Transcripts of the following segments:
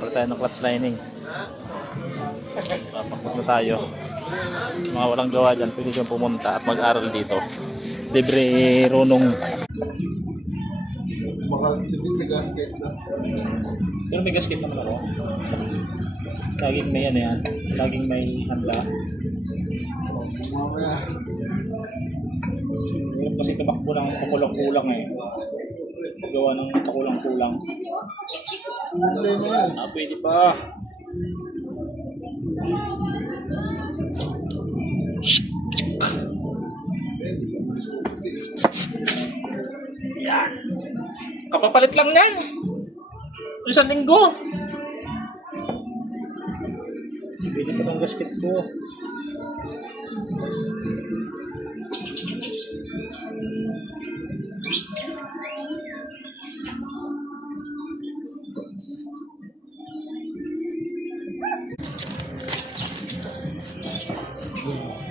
Pala tayo ng clutch lining. Papakos na tayo. Mga walang gawa dyan, pwede kang pumunta at mag-aral dito. Libre runong. Makatipid sa gasket na. Pero may gasket naman ako. Laging may ano yan. Laging may handa. Mamaya. Yung kasi tumakbo ng pakulang-kulang eh. Paggawa ng pakulang-kulang. Problema yan. Pwede pa. Yan. Kapapalit lang yan. Isang linggo. Pwede pa ng gasket ko.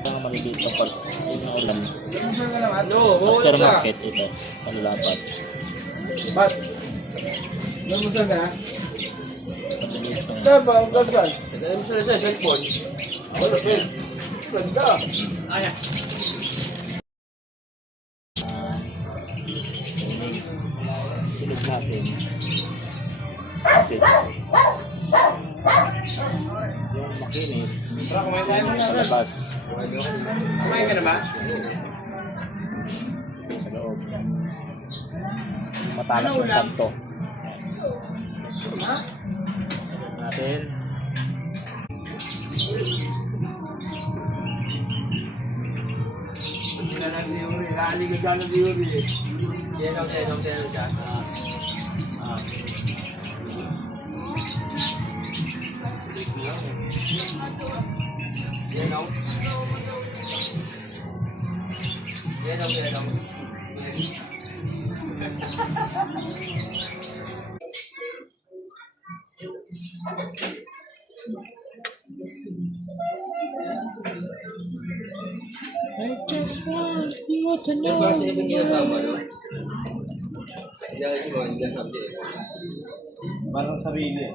Ang maliliit na pag ulam. Aftermarket ito. Panlapat. Ba't? Namusan ka na? Saan ba? Ang ganda. Nagdala mo siya sa cellphone. Wala, Ben. Ganda. Ayan. Sulit natin. Okay. Yung makinis. Kumain tayo mo na. Sa labas. Kumain ka na ba? Sa loob. Matalas yung kanto. Natin. Hindi na si Yuri. Naaligid ka na si Yuri. Yenong siya. Yenong. I just want you to Yung know. parang ibang ginagawa, no? Hindi kasi mo, hindi na sabi. Parang sarili.